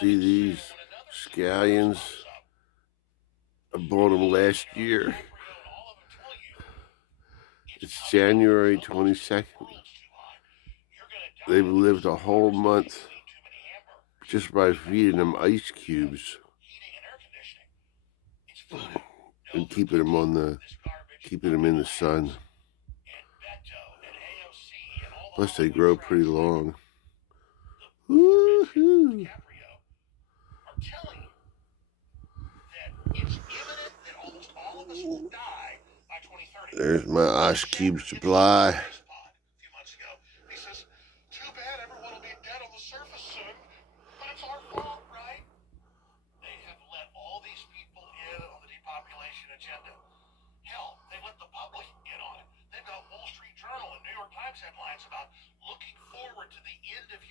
See these scallions? I bought them last year. It's January 22nd. They've lived a whole month just by feeding them ice cubes and keeping them in the sun. Plus, they grow pretty long. Woo-hoo. There's my ice cube supply. Headlines about looking forward to the end of